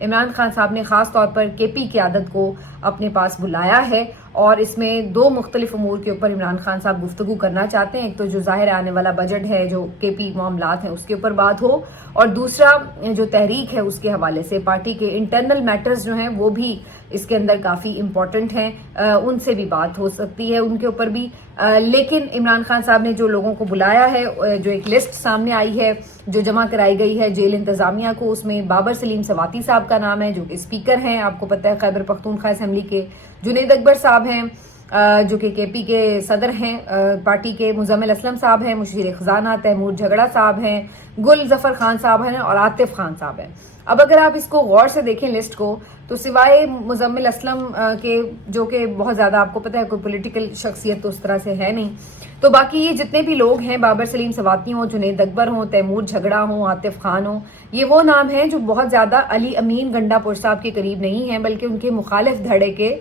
عمران خان صاحب نے خاص طور پر کے پی قیادت کو اپنے پاس بلایا ہے اور اس میں دو مختلف امور کے اوپر عمران خان صاحب گفتگو کرنا چاہتے ہیں. ایک تو جو ظاہر آنے والا بجٹ ہے, جو کے پی معاملات ہیں, اس کے اوپر بات ہو, اور دوسرا جو تحریک ہے اس کے حوالے سے پارٹی کے انٹرنل میٹرز جو ہیں وہ بھی اس کے اندر کافی امپورٹنٹ ہیں, ان سے بھی بات ہو سکتی ہے, ان کے اوپر بھی. لیکن عمران خان صاحب نے جو لوگوں کو بلایا ہے, جو ایک لسٹ سامنے آئی ہے جو جمع کرائی گئی ہے جیل انتظامیہ کو, اس میں بابر سلیم سواتی صاحب کا نام ہے جو کہ اسپیکر ہیں, آپ کو پتہ ہے خیبر پختونخوا اسمبلی کے. جنید اکبر صاحب ہیں جو کہ کے پی کے صدر ہیں پارٹی کے. مزمل اسلم صاحب ہیں مشیر خزانہ. تیمور جھگڑا صاحب ہیں. گل ظفر خان صاحب ہیں اور عاطف خان صاحب ہیں. اب اگر آپ اس کو غور سے دیکھیں لسٹ کو, تو سوائے مزمل اسلم کے, جو کہ بہت زیادہ آپ کو پتہ ہے کوئی پولیٹیکل شخصیت تو اس طرح سے ہے نہیں, تو باقی یہ جتنے بھی لوگ ہیں, بابر سلیم سواتی ہوں, جنید اکبر ہوں, تیمور جھگڑا ہوں, عاطف خان ہوں, یہ وہ نام ہیں جو بہت زیادہ علی امین گنڈا پور صاحب کے قریب نہیں ہیں, بلکہ ان کے مخالف دھڑے کے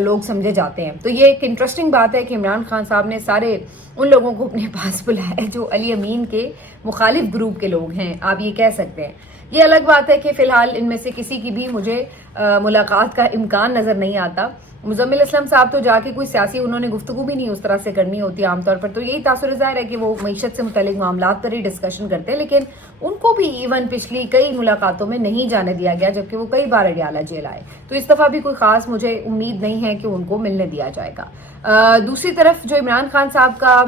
لوگ سمجھے جاتے ہیں. تو یہ ایک انٹرسٹنگ بات ہے کہ عمران خان صاحب نے سارے ان لوگوں کو اپنے پاس بلایا جو علی امین کے مخالف گروپ کے لوگ ہیں, آپ یہ کہہ سکتے ہیں. یہ الگ بات ہے کہ فی الحال ان میں سے کسی کی بھی مجھے ملاقات کا امکان نظر نہیں آتا. مزمل اسلم صاحب تو جا کے کوئی سیاسی انہوں نے گفتگو بھی نہیں اس طرح سے کرنی ہوتی عام طور پر, تو یہی تاثر ظاہر ہے کہ وہ معیشت سے متعلق معاملات پر ہی ڈسکشن کرتے ہیں, لیکن ان کو بھی ایون پچھلی کئی ملاقاتوں میں نہیں جانے دیا گیا, جبکہ وہ کئی بار اڈیالہ جیل آئے. تو اس دفعہ بھی کوئی خاص مجھے امید نہیں ہے کہ ان کو ملنے دیا جائے گا. دوسری طرف جو عمران خان صاحب کا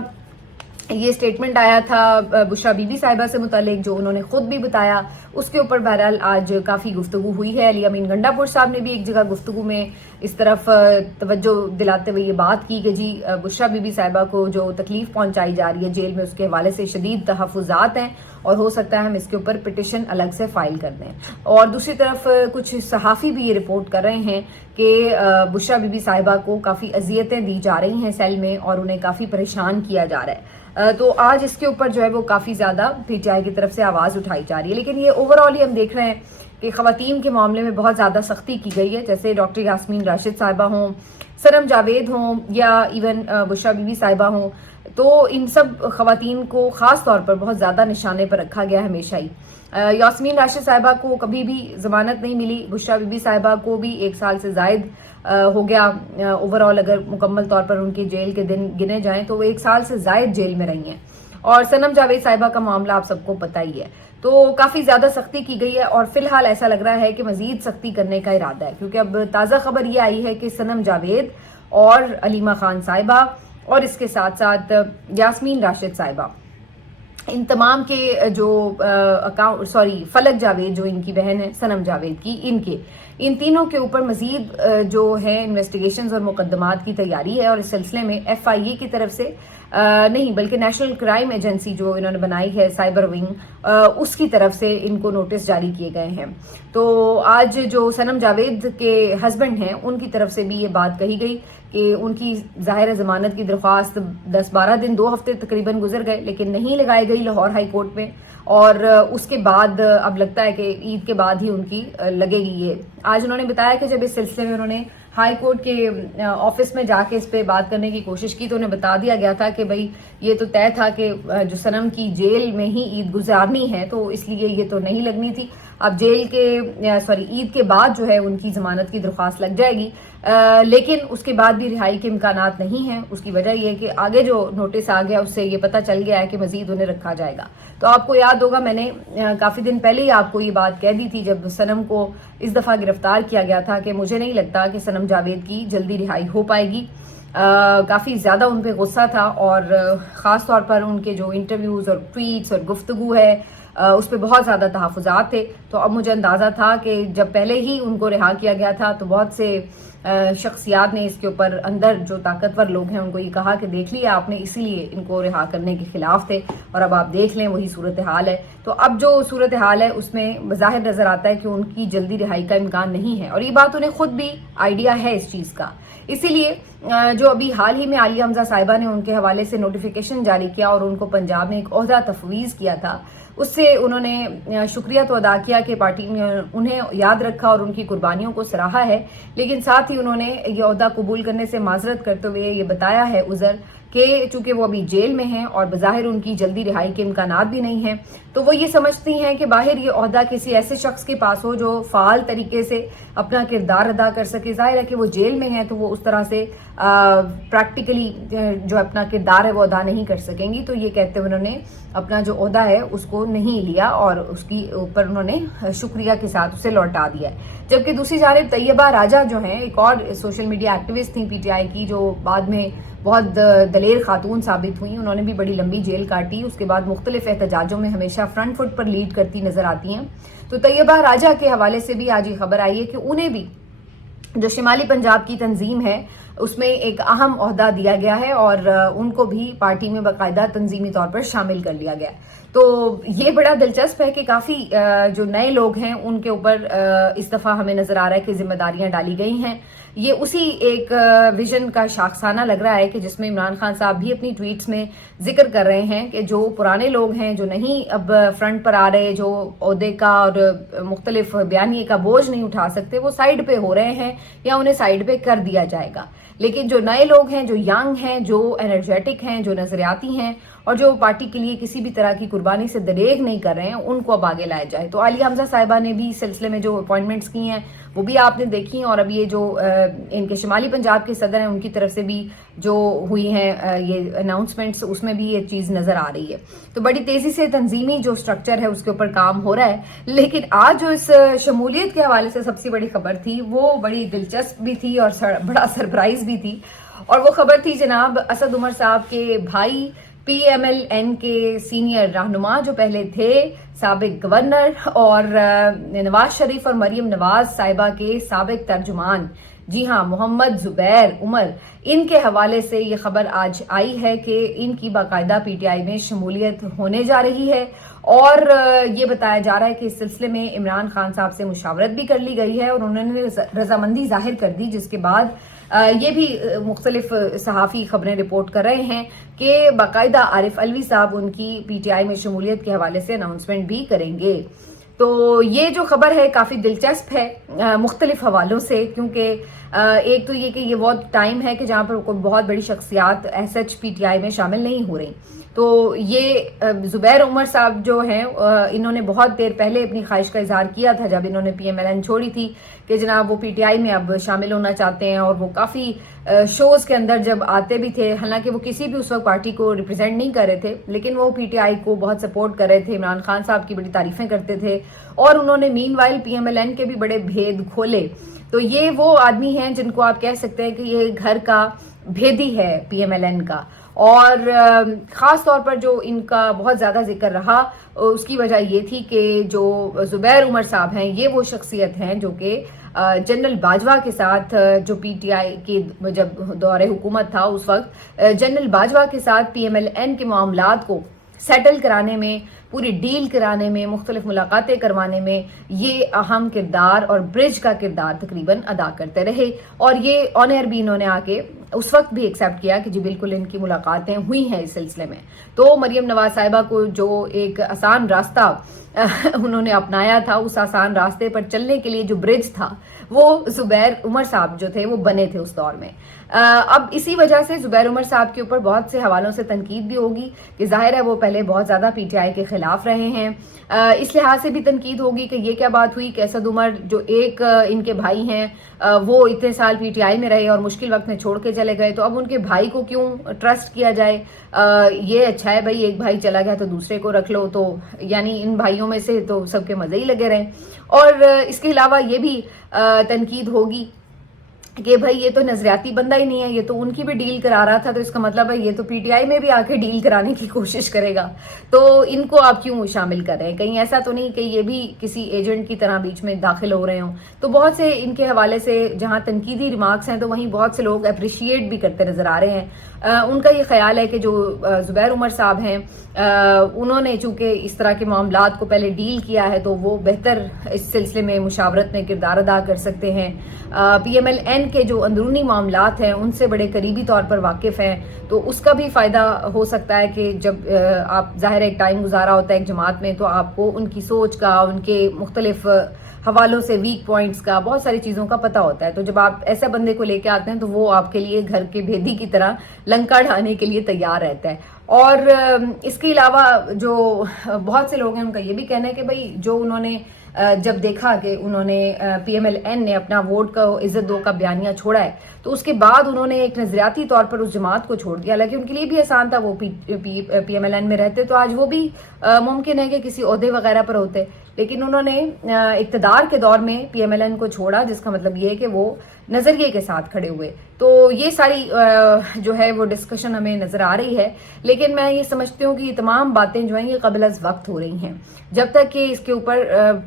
یہ سٹیٹمنٹ آیا تھا بشرا بی بی صاحبہ سے متعلق, جو انہوں نے خود بھی بتایا, اس کے اوپر بہرحال آج کافی گفتگو ہوئی ہے. علی امین گنڈا پور صاحب نے بھی ایک جگہ گفتگو میں اس طرف توجہ دلاتے ہوئے یہ بات کی کہ جی بشرا بی بی صاحبہ کو جو تکلیف پہنچائی جا رہی ہے جیل میں, اس کے حوالے سے شدید تحفظات ہیں اور ہو سکتا ہے ہم اس کے اوپر پٹیشن الگ سے فائل کر دیں. اور دوسری طرف کچھ صحافی بھی یہ رپورٹ کر رہے ہیں کہ بشرا بی بی صاحبہ کو کافی اذیتیں دی جا رہی ہیں سیل میں اور انہیں کافی پریشان کیا جا رہا ہے. تو آج اس کے اوپر جو ہے وہ کافی زیادہ پی ٹی آئی کی طرف سے آواز اٹھائی جا رہی ہے. لیکن یہ اوور آل ہی ہم دیکھ رہے ہیں کہ خواتین کے معاملے میں بہت زیادہ سختی کی گئی ہے, جیسے ڈاکٹر یاسمین راشد صاحبہ ہوں, سنم جاوید ہوں, یا ایون بشرا بی بی صاحبہ ہوں, تو ان سب خواتین کو خاص طور پر بہت زیادہ نشانے پر رکھا گیا ہمیشہ ہی. یاسمین راشد صاحبہ کو کبھی بھی ضمانت نہیں ملی, بشرا بی بی صاحبہ کو بھی 1 سال سے زائد ہو گیا اوور آل, اگر مکمل طور پر ان کے جیل کے دن گنے جائیں تو وہ 1 سال سے زائد جیل میں رہی ہیں. اور سنم جاوید صاحبہ کا معاملہ آپ سب کو پتہ ہی ہے. تو کافی زیادہ سختی کی گئی ہے اور فی الحال ایسا لگ رہا ہے کہ مزید سختی کرنے کا ارادہ ہے, کیونکہ اب تازہ خبر یہ آئی ہے کہ سنم جاوید اور علیمہ خان صاحبہ اور اس کے ساتھ ساتھ یاسمین راشد صاحبہ, ان تمام کے جو فلک جاوید جو ان کی بہن ہے سنم جاوید کی, ان تینوں کے اوپر مزید جو ہے انویسٹیگیشنز اور مقدمات کی تیاری ہے. اور اس سلسلے میں ایف آئی اے کی طرف سے نہیں بلکہ نیشنل کرائم ایجنسی جو انہوں نے بنائی ہے سائبر ونگ, اس کی طرف سے ان کو نوٹس جاری کیے گئے ہیں. تو آج جو سنم جاوید کے ہسبینڈ ہیں ان کی طرف سے بھی یہ بات کہی گئی کہ ان کی ظاہر ضمانت کی درخواست 10-12 دن 2 ہفتے تقریباً گزر گئے, لیکن نہیں لگائی گئی لاہور ہائی کورٹ میں, اور اس کے بعد اب لگتا ہے کہ عید کے بعد ہی ان کی لگے گی. یہ آج انہوں نے بتایا کہ جب اس سلسلے میں انہوں نے ہائی کورٹ کے آفس میں جا کے اس پہ بات کرنے کی کوشش کی تو انہیں بتا دیا گیا تھا کہ بھائی یہ تو طے تھا کہ جو سنم کی جیل میں ہی عید گزارنی ہے, تو اس لیے یہ تو نہیں لگنی تھی. اب جیل کے عید کے بعد جو ہے ان کی ضمانت کی درخواست لگ جائے گی, لیکن اس کے بعد بھی رہائی کے امکانات نہیں ہیں. اس کی وجہ یہ ہے کہ آگے جو نوٹس آ گیا اس سے یہ پتہ چل گیا ہے کہ مزید انہیں رکھا جائے گا. تو آپ کو یاد ہوگا میں نے کافی دن پہلے ہی آپ کو یہ بات کہہ دی تھی جب سنم کو اس دفعہ گرفتار کیا گیا تھا کہ مجھے نہیں لگتا کہ سنم جاوید کی جلدی رہائی ہو پائے گی. کافی زیادہ ان پہ غصہ تھا اور خاص طور پر ان کے جو انٹرویوز اور ٹویٹس اور گفتگو ہے اس پہ بہت زیادہ تحفظات تھے. تو اب مجھے اندازہ تھا کہ جب پہلے ہی ان کو رہا کیا گیا تھا تو بہت سے شخصیات نے اس کے اوپر اندر جو طاقتور لوگ ہیں ان کو یہ کہا کہ دیکھ لیا آپ نے, اسی لیے ان کو رہا کرنے کے خلاف تھے, اور اب آپ دیکھ لیں وہی صورتحال ہے. تو اب جو صورتحال ہے اس میں بظاہر نظر آتا ہے کہ ان کی جلدی رہائی کا امکان نہیں ہے, اور یہ بات انہیں خود بھی آئیڈیا ہے اس چیز کا. اسی لیے جو ابھی حال ہی میں عالیہ حمزہ صاحبہ نے ان کے حوالے سے نوٹیفیکیشن جاری کیا اور ان کو پنجاب میں ایک عہدہ تفویض کیا تھا, اس سے انہوں نے شکریہ تو ادا کیا کہ پارٹی نے انہیں یاد رکھا اور ان کی قربانیوں کو سراہا ہے, لیکن ساتھ ہی انہوں نے یہ عہدہ قبول کرنے سے معذرت کرتے ہوئے یہ بتایا ہے عذر کہ چونکہ وہ ابھی جیل میں ہیں اور بظاہر ان کی جلدی رہائی کے امکانات بھی نہیں ہیں، تو وہ یہ سمجھتی ہیں کہ باہر یہ عہدہ کسی ایسے شخص کے پاس ہو جو فعال طریقے سے اپنا کردار ادا کر سکے۔ ظاہر ہے کہ وہ جیل میں ہیں تو وہ اس طرح سے پریکٹیکلی جو اپنا کردار ہے وہ ادا نہیں کر سکیں گی، تو یہ کہتے ہوئے انہوں نے اپنا جو عہدہ ہے اس کو نہیں لیا اور اس کی اوپر انہوں نے شکریہ کے ساتھ اسے لوٹا دیا ہے۔ جبکہ دوسری جانب طیبہ راجہ جو ہیں، ایک اور سوشل میڈیا ایکٹیوسٹ تھیں پی ٹی آئی کی، جو بعد میں بہت دلیر خاتون ثابت ہوئی، انہوں نے بھی بڑی لمبی جیل کاٹی، اس کے بعد مختلف احتجاجوں میں ہمیشہ فرنٹ فٹ پر لیڈ کرتی نظر آتی ہیں۔ تو طیبہ راجہ کے حوالے سے بھی آج یہ خبر آئی ہے کہ انہیں بھی جو شمالی پنجاب کی تنظیم ہے اس میں ایک اہم عہدہ دیا گیا ہے اور ان کو بھی پارٹی میں باقاعدہ تنظیمی طور پر شامل کر لیا گیا ہے۔ تو یہ بڑا دلچسپ ہے کہ کافی جو نئے لوگ ہیں ان کے اوپر اس دفعہ ہمیں نظر آ رہا ہے کہ ذمہ داریاں ڈالی گئی ہیں۔ یہ اسی ایک ویژن کا شاخسانہ لگ رہا ہے کہ جس میں عمران خان صاحب بھی اپنی ٹویٹس میں ذکر کر رہے ہیں کہ جو پرانے لوگ ہیں، جو نہیں اب فرنٹ پر آ رہے، جو عہدے کا اور مختلف بیانیے کا بوجھ نہیں اٹھا سکتے، وہ سائیڈ پہ ہو رہے ہیں یا انہیں سائیڈ پہ کر دیا جائے گا۔ لیکن جو نئے لوگ ہیں، جو ینگ ہیں، جو انرجیٹک ہیں، جو نظریاتی ہیں اور جو پارٹی کے لیے کسی بھی طرح کی قربانی سے دریغ نہیں کر رہے ہیں، ان کو اب آگے لایا جائے۔ تو عالیہ حمزہ صاحبہ نے بھی اس سلسلے میں جو اپوائنٹمنٹس کی ہیں وہ بھی آپ نے دیکھی ہیں، اور اب یہ جو ان کے شمالی پنجاب کے صدر ہیں ان کی طرف سے بھی جو ہوئی ہیں یہ اناؤنسمنٹس، اس میں بھی یہ چیز نظر آ رہی ہے۔ تو بڑی تیزی سے تنظیمی جو سٹرکچر ہے اس کے اوپر کام ہو رہا ہے۔ لیکن آج جو اس شمولیت کے حوالے سے سب سے بڑی خبر تھی وہ بڑی دلچسپ بھی تھی اور بڑا سرپرائز بھی تھی، اور وہ خبر تھی جناب اسد عمر صاحب کے بھائی، پی ایم ایل این کے سینئر رہنما جو پہلے تھے سابق گورنر، اور نواز شریف اور مریم نواز صاحبہ کے سابق ترجمان، جی ہاں محمد زبیر عمر، ان کے حوالے سے یہ خبر آج آئی ہے کہ ان کی باقاعدہ پی ٹی آئی میں شمولیت ہونے جا رہی ہے، اور یہ بتایا جا رہا ہے کہ اس سلسلے میں عمران خان صاحب سے مشاورت بھی کر لی گئی ہے اور انہوں نے رضامندی ظاہر کر دی، جس کے بعد یہ بھی مختلف صحافی خبریں رپورٹ کر رہے ہیں کہ باقاعدہ عارف علوی صاحب ان کی پی ٹی آئی میں شمولیت کے حوالے سے اناؤنسمنٹ بھی کریں گے۔ تو یہ جو خبر ہے کافی دلچسپ ہے مختلف حوالوں سے، کیونکہ ایک تو یہ کہ یہ وہ ٹائم ہے کہ جہاں پر کوئی بہت بڑی شخصیات S H P T I میں شامل نہیں ہو رہی۔ تو یہ زبیر عمر صاحب جو ہیں انہوں نے بہت دیر پہلے اپنی خواہش کا اظہار کیا تھا جب انہوں نے پی ایم ایل این چھوڑی تھی کہ جناب وہ پی ٹی آئی میں اب شامل ہونا چاہتے ہیں، اور وہ کافی شوز کے اندر جب آتے بھی تھے، حالانکہ وہ کسی بھی اس وقت پارٹی کو ریپرزینٹ نہیں کر رہے تھے، لیکن وہ پی ٹی آئی کو بہت سپورٹ کر رہے تھے، عمران خان صاحب کی بڑی تعریفیں کرتے تھے، اور انہوں نے meanwhile P M L N کے بھی بڑے بھید کھولے۔ تو یہ وہ آدمی ہیں جن کو آپ کہہ سکتے ہیں کہ یہ گھر کا بھیدی ہے پی ایم ایل این کا، اور خاص طور پر جو ان کا بہت زیادہ ذکر رہا اس کی وجہ یہ تھی کہ جو زبیر عمر صاحب ہیں یہ وہ شخصیت ہیں جو کہ جنرل باجوہ کے ساتھ، جو پی ٹی آئی کی جب دور حکومت تھا اس وقت جنرل باجوہ کے ساتھ پی ایم ایل این کے معاملات کو سیٹل کرانے میں، پوری ڈیل کرانے میں، مختلف ملاقاتیں کروانے میں یہ اہم کردار اور برج کا کردار تقریباً ادا کرتے رہے، اور یہ آن ایئر بھی انہوں نے آ کے اس وقت بھی ایکسیپٹ کیا کہ جی بالکل ان کی ملاقاتیں ہوئی ہیں اس سلسلے میں۔ تو مریم نواز صاحبہ کو جو ایک آسان راستہ انہوں نے اپنایا تھا، اس آسان راستے پر چلنے کے لیے جو برج تھا وہ زبیر عمر صاحب جو تھے وہ بنے تھے اس دور میں۔ اب اسی وجہ سے زبیر عمر صاحب کے اوپر بہت سے حوالوں سے تنقید بھی ہوگی کہ ظاہر ہے وہ پہلے بہت زیادہ پی ٹی آئی کے خلاف رہے ہیں، اس لحاظ سے بھی تنقید ہوگی کہ یہ کیا بات ہوئی کہ اسد عمر جو ایک ان کے بھائی ہیں وہ اتنے سال پی ٹی آئی میں رہے اور مشکل وقت میں چھوڑ کے چلے گئے، تو اب ان کے بھائی کو کیوں ٹرسٹ کیا جائے؟ یہ اچھا ہے بھائی، ایک بھائی چلا گیا تو دوسرے کو رکھ لو، تو یعنی ان بھائیوں میں سے تو سب کے مزے ہی لگے رہے۔ اور اس کے علاوہ یہ بھی تنقید ہوگی کہ بھائی یہ تو نظریاتی بندہ ہی نہیں ہے، یہ تو ان کی بھی ڈیل کرا رہا تھا، تو اس کا مطلب ہے یہ تو پی ٹی آئی میں بھی آ کے ڈیل کرانے کی کوشش کرے گا، تو ان کو آپ کیوں شامل کر رہے ہیں؟ کہیں ایسا تو نہیں کہ یہ بھی کسی ایجنٹ کی طرح بیچ میں داخل ہو رہے ہوں؟ تو بہت سے ان کے حوالے سے جہاں تنقیدی ریمارکس ہیں تو وہیں بہت سے لوگ اپریشیٹ بھی کرتے نظر آ رہے ہیں۔ ان کا یہ خیال ہے کہ جو زبیر عمر صاحب ہیں انہوں نے چونکہ اس طرح کے معاملات کو پہلے ڈیل کیا ہے تو وہ بہتر اس سلسلے میں مشاورت میں کردار ادا کر سکتے ہیں، پی ایم ایل این کے جو اندرونی معاملات ہیں ان سے بڑے قریبی طور پر واقف ہیں، تو اس کا بھی فائدہ ہو سکتا ہے کہ جب آپ ظاہر ایک ٹائم گزارا ہوتا ہے ایک جماعت میں تو آپ کو ان کی سوچ کا، ان کے مختلف حوالوں سے ویک پوائنٹس کا، بہت ساری چیزوں کا پتہ ہوتا ہے. تو جب آپ ایسے بندے کو لے کے آتے ہیں تو وہ آپ کے لیے گھر کے بھیدی کی طرح لنکا ڈھانے کے لیے تیار رہتا ہے. اور اس کے علاوہ جو بہت سے لوگ ہیں ان کا یہ بھی کہنا ہے کہ بھائی جو انہوں نے جب دیکھا کہ انہوں نے پی ایم ایل این نے اپنا ووٹ کا عزت دو کا بیانیہ چھوڑا ہے تو اس کے بعد انہوں نے ایک نظریاتی طور پر اس جماعت کو چھوڑ دیا. حالانکہ ان کے لیے بھی آسان تھا، وہ پی ایم ایل این میں رہتے تو آج وہ بھی ممکن ہے کہ کسی عہدے وغیرہ پر ہوتے، لیکن انہوں نے اقتدار کے دور میں پی ایم ایل این کو چھوڑا، جس کا مطلب یہ ہے کہ وہ نظریے کے ساتھ کھڑے ہوئے. تو یہ ساری جو ہے وہ ڈسکشن ہمیں نظر آ رہی ہے. لیکن میں یہ سمجھتی ہوں کہ یہ تمام باتیں جو ہیں یہ قبل از وقت ہو رہی ہیں. جب تک کہ اس کے اوپر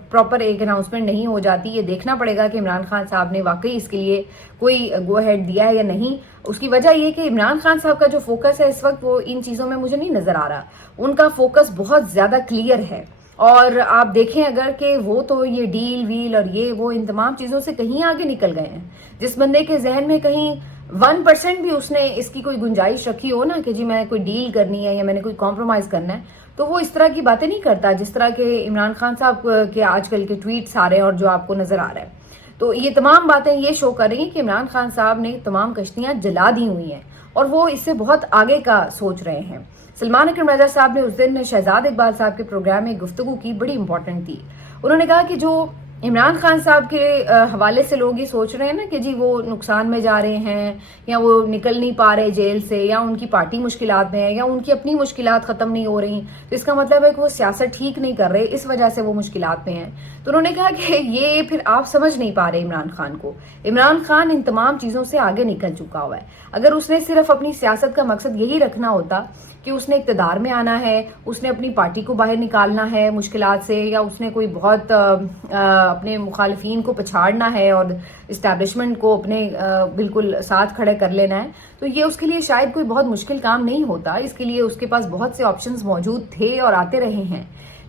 پراپر ایک اناؤنسمنٹ نہیں ہو جاتی، یہ دیکھنا پڑے گا کہ عمران خان صاحب نے واقعی اس کے لیے کوئی گو ہیڈ دیا ہے یا نہیں. اس کی وجہ یہ کہ عمران خان صاحب کا جو فوکس ہے اس وقت وہ ان چیزوں میں مجھے نہیں نظر آ رہا. ان کا فوکس بہت زیادہ کلیئر ہے، اور آپ دیکھیں اگر کہ وہ تو یہ ڈیل ویل اور یہ وہ ان تمام چیزوں سے کہیں آگے نکل گئے ہیں. جس بندے کے ذہن میں کہیں 1% بھی اس نے اس کی کوئی گنجائش رکھی ہو نا کہ جی میں کوئی ڈیل کرنی ہے یا میں نے کوئی کمپرومائز کرنا ہے، تو وہ اس طرح کی باتیں نہیں کرتا جس طرح کے عمران خان صاحب کے آج کل کے ٹویٹس آ رہے ہیں اور جو آپ کو نظر آ رہا ہے. تو یہ تمام باتیں یہ شو کر رہی ہیں کہ عمران خان صاحب نے تمام کشتیاں جلا دی ہوئی ہیں اور وہ اس سے بہت آگے کا سوچ رہے ہیں. سلمان اکرم رضا صاحب نے اس دن شہزاد اقبال صاحب کے پروگرام میں گفتگو کی، بڑی امپورٹنٹ تھی. انہوں نے کہا کہ جو عمران خان صاحب کے حوالے سے لوگ یہ سوچ رہے ہیں نا کہ جی وہ نقصان میں جا رہے ہیں یا وہ نکل نہیں پا رہے جیل سے یا ان کی پارٹی مشکلات میں ہے یا ان کی اپنی مشکلات ختم نہیں ہو رہی، تو اس کا مطلب ہے کہ وہ سیاست ٹھیک نہیں کر رہے، اس وجہ سے وہ مشکلات میں ہیں. تو انہوں نے کہا کہ یہ پھر آپ سمجھ نہیں پا رہے عمران خان کو. عمران خان ان تمام چیزوں سے آگے نکل چکا ہوا ہے. اگر اس نے صرف اپنی سیاست کا مقصد یہی رکھنا ہوتا کہ اس نے اقتدار میں آنا ہے، اس نے اپنی پارٹی کو باہر نکالنا ہے مشکلات سے، یا اس نے کوئی بہت اپنے مخالفین کو پچھاڑنا ہے اور اسٹیبلشمنٹ کو اپنے بالکل ساتھ کھڑے کر لینا ہے، تو یہ اس کے لیے شاید کوئی بہت مشکل کام نہیں ہوتا. اس کے لیے اس کے پاس بہت سے آپشنز موجود تھے اور آتے رہے ہیں.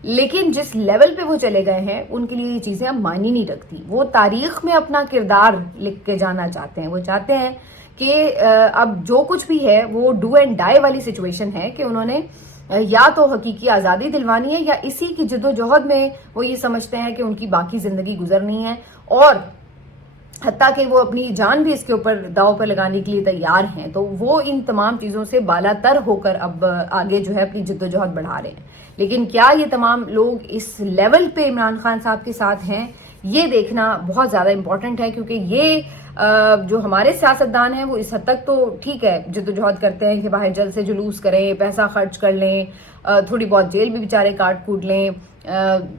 لیکن جس لیول پہ وہ چلے گئے ہیں ان کے لیے یہ چیزیں اب معنی نہیں رکھتی. وہ تاریخ میں اپنا کردار لکھ کے جانا چاہتے ہیں. وہ چاہتے ہیں کہ اب جو کچھ بھی ہے وہ ڈو اینڈ ڈائی والی سچویشن ہے کہ انہوں نے یا تو حقیقی آزادی دلوانی ہے یا اسی کی جد و جہد میں وہ یہ سمجھتے ہیں کہ ان کی باقی زندگی گزرنی ہے، اور حتیٰ کہ وہ اپنی جان بھی اس کے اوپر داؤ پر لگانے کے لیے تیار ہیں. تو وہ ان تمام چیزوں سے بالا تر ہو کر اب آگے جو ہے اپنی جد و جہد بڑھا رہے ہیں. لیکن کیا یہ تمام لوگ اس لیول پہ عمران خان صاحب کے ساتھ ہیں، یہ دیکھنا بہت زیادہ امپورٹنٹ ہے. کیونکہ یہ جو ہمارے سیاستدان ہیں وہ اس حد تک تو ٹھیک ہے جد و جہد کرتے ہیں کہ باہر جلد سے جلوس کریں، پیسہ خرچ کر لیں، تھوڑی بہت جیل بھی بیچارے کاٹ کوٹ لیں،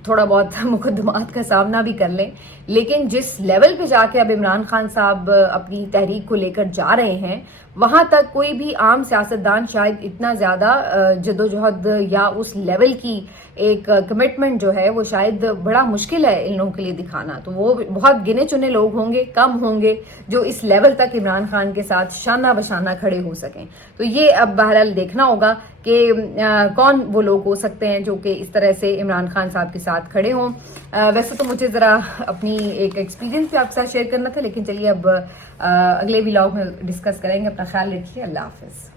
تھوڑا بہت مقدمات کا سامنا بھی کر لیں. لیکن جس لیول پہ جا کے اب عمران خان صاحب اپنی تحریک کو لے کر جا رہے ہیں، وہاں تک کوئی بھی عام سیاستدان شاید اتنا زیادہ جد و جہد یا اس لیول کی ایک کمٹمنٹ جو ہے وہ شاید بڑا مشکل ہے ان لوگوں کے لیے دکھانا. تو وہ بہت گنے چنے لوگ ہوں گے، کم ہوں گے جو اس لیول تک عمران خان کے ساتھ شانہ بشانہ کھڑے ہو سکیں. تو یہ اب بہرحال دیکھنا ہوگا کہ کون وہ لوگ ہو سکتے ہیں جو کہ اس طرح سے عمران خان صاحب کے ساتھ کھڑے ہوں. ویسے تو مجھے ذرا اپنی ایک ایکسپیرینس بھی آپ کے ساتھ شیئر کرنا تھا، لیکن چلیے اب اگلے ولاگ میں ڈسکس کریں گے. اپنا خیال رکھیے. اللہ حافظ.